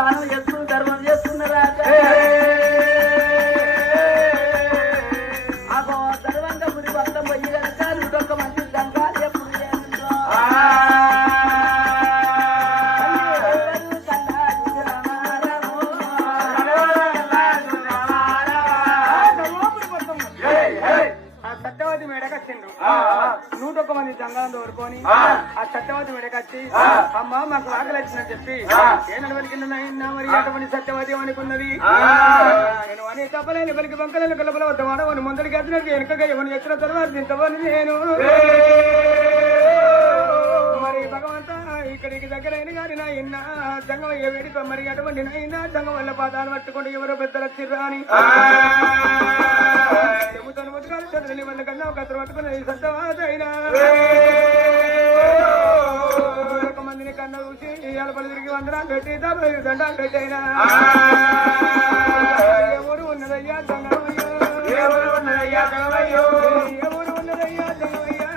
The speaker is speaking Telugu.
దానం చేస్తూ ధర్మం చేస్తున్నారా ధర్మంగా ముడి భక్తం పోయి కనుక నువ్వొక్క మంచి దంగాలు ఎప్పుడు సత్యవతి మెడకొచ్చిండు 101 మంది జంగాలను తోడుకొని ఆ సత్యవతి మెడకొచ్చి అమ్మ మాకు ఆకలి వచ్చిందని చెప్పి ఏనాడు వలికిందైనా మరి అటువంటి సత్యవతి అనుకున్నది నేను అని తప్పలేని పలికి బంకలను కలపల వద్ద వాడవని ముందరికి వచ్చినట్టు వెనుకగా ఎవరిని ఎక్కడ తర్వాత ఇంతవని నేను మరి భగవంత ఇక్కడికి దగ్గరైన గారి నాయన జంగమయ్య వేడి మరి అటువంటి నాయన జంగం వల్ల పాదాలు పట్టుకుంటూ ఎవరో పెద్దల చిర్రాని చెబుతాను బతుకాలు చదువుని వల్ల కన్నా ఒక అతను పట్టుకున్నది సత్యవాదైనా ఒక మందిని కన్నా చూసి ఇవాళ పలు తిరిగి వందనాలు పెట్టి దండాలు పెట్టైనా ఎవరు ఉన్నదయ్యా జంగమయ్యో ఎవరు ఉన్నదయ్యా జంగమయ్యో ఎవరు ఉన్నదయ్యా జంగమయ్యా